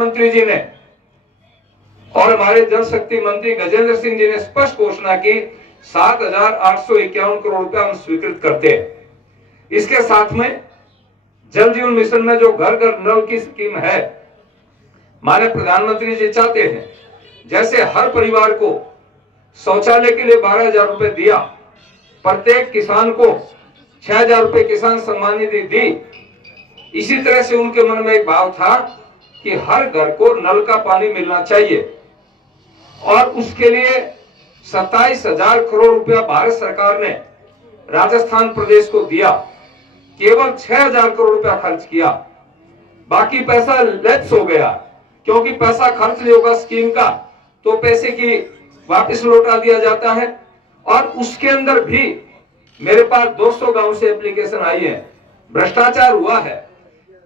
प्रधानमंत्री जी ने और हमारे जल शक्ति मंत्री गजेंद्र सिंह जी ने स्पष्ट घोषणा की 7,851 करोड़ रुपया हम स्वीकृत करते हैं। इसके साथ में जल जीवन मिशन में जो घर घर नल की स्कीम है, माननीय प्रधानमंत्री जी चाहते हैं जैसे हर परिवार को शौचालय के लिए 12,000 रुपए दिया, प्रत्येक किसान को 6,000 रुपए किसान सम्मान निधि दी, इसी तरह से उनके मन में एक भाव था कि हर घर को नल का पानी मिलना चाहिए और उसके लिए 27,000 करोड़ रुपया भारत सरकार ने राजस्थान प्रदेश को दिया। केवल 6,000 करोड़ रुपया खर्च किया, बाकी पैसा लैप्स हो गया क्योंकि पैसा खर्च नहीं होगा स्कीम का तो पैसे की वापस लौटा दिया जाता है। और उसके अंदर भी मेरे पास 200 गांव से एप्लीकेशन आई है, भ्रष्टाचार हुआ है,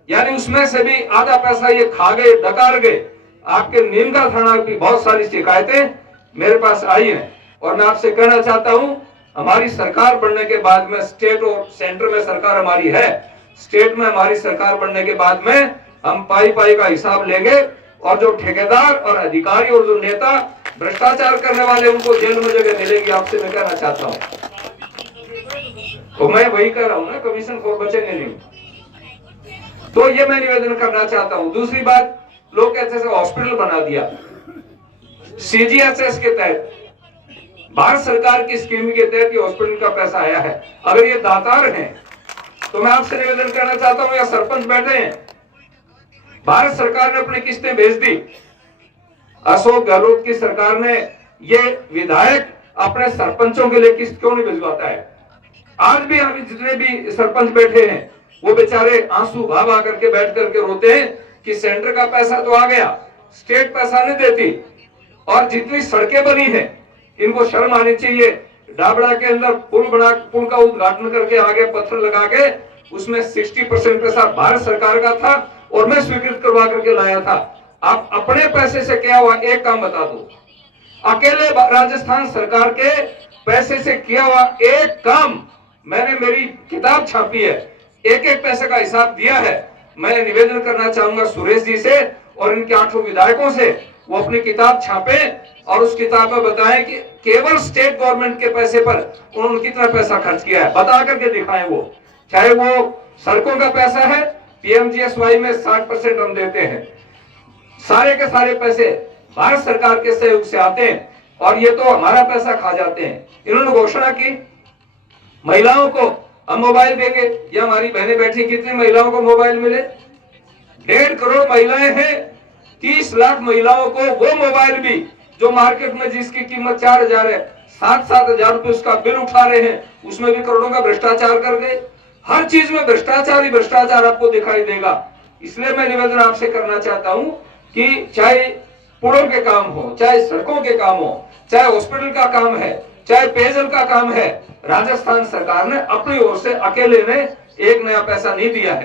यानी उसमें से भी आधा पैसा ये खा गए, डकार गए। आपके नीमका थाना की बहुत सारी शिकायतें मेरे पास आई हैं और मैं आपसे कहना चाहता हूं, हमारी सरकार बनने के बाद में स्टेट और सेंटर में सरकार हमारी है, स्टेट में हमारी सरकार बनने के बाद में हम पाई पाई का हिसाब लेंगे और जो ठेकेदार और अधिकारी और जो नेता भ्रष्टाचार करने वाले उनको जेल में जगह मिलेगी। आपसे मैं कहना चाहता हूं, तो मैं वही कह रहा हूं ना, कमीशन खोर बचेंगे नहीं। तो ये मैं निवेदन करना चाहता हूं। दूसरी बात, लोग कहते हैं हॉस्पिटल बना दिया सीजीएचएस के तहत, भारत सरकार की स्कीम के तहत ये हॉस्पिटल का पैसा आया है। अगर ये दातार हैं तो मैं आपसे निवेदन करना चाहता हूं, या सरपंच बैठे हैं, भारत सरकार ने अपनी किस्तें भेज दी, अशोक गहलोत की सरकार ने ये विधायक अपने सरपंचों के लिए किस्त क्यों नहीं भिजवाता है? आज भी हम जितने भी सरपंच बैठे हैं वो बेचारे आंसू भाव करके बैठ करके रोते हैं कि सेंटर का पैसा तो आ गया, स्टेट पैसा नहीं देती। और जितनी सड़कें बनी हैं इनको शर्म आनी चाहिए। डाबड़ा के अंदर पुल का उद्घाटन करके आगे पत्थर लगा के उसमें 60% पैसा भारत सरकार का था और मैं स्वीकृत करवा करके लाया था। आप अपने पैसे से क्या हुआ एक काम बता दो, अकेले राजस्थान सरकार के पैसे से किया हुआ एक काम, मैंने मेरी किताब छापी है, एक एक पैसे का हिसाब दिया है। मैं निवेदन करना चाहूंगा सुरेश जी से और इनके 8 विधायकों से, वो अपनी किताब छापे और उस किताब में बताएं कि केवल स्टेट गवर्नमेंट के पैसे पर उन्होंने कितना पैसा खर्च किया है, बता करके दिखाएं। वो चाहे वो सड़कों का पैसा है, पीएमजीएसवाई में 60% हम देते हैं, सारे के सारे पैसे भारत सरकार के सहयोग से आते हैं और ये तो हमारा पैसा खा जाते हैं। इन्होंने घोषणा की महिलाओं को हम मोबाइल देंगे, ये हमारी बहनें बैठी, कितनी महिलाओं को मोबाइल मिले? 1.5 करोड़ महिलाएं हैं, 30 लाख महिलाओं को वो मोबाइल भी जो मार्केट में जिसकी कीमत 4,000 है, 7-7 हजार रुपए उसका बिल उठा रहे हैं, उसमें भी करोड़ों का भ्रष्टाचार कर गए। हर चीज में भ्रष्टाचार ही भ्रष्टाचार आपको दिखाई देगा। इसलिए मैं निवेदन आपसे करना चाहता हूं कि चाहे पुलों के काम हो, चाहे सड़कों के काम हो, चाहे हॉस्पिटल का काम है, चाहे पेयजल का काम है, राजस्थान सरकार ने अपनी ओर से अकेले ने एक नया पैसा नहीं दिया है।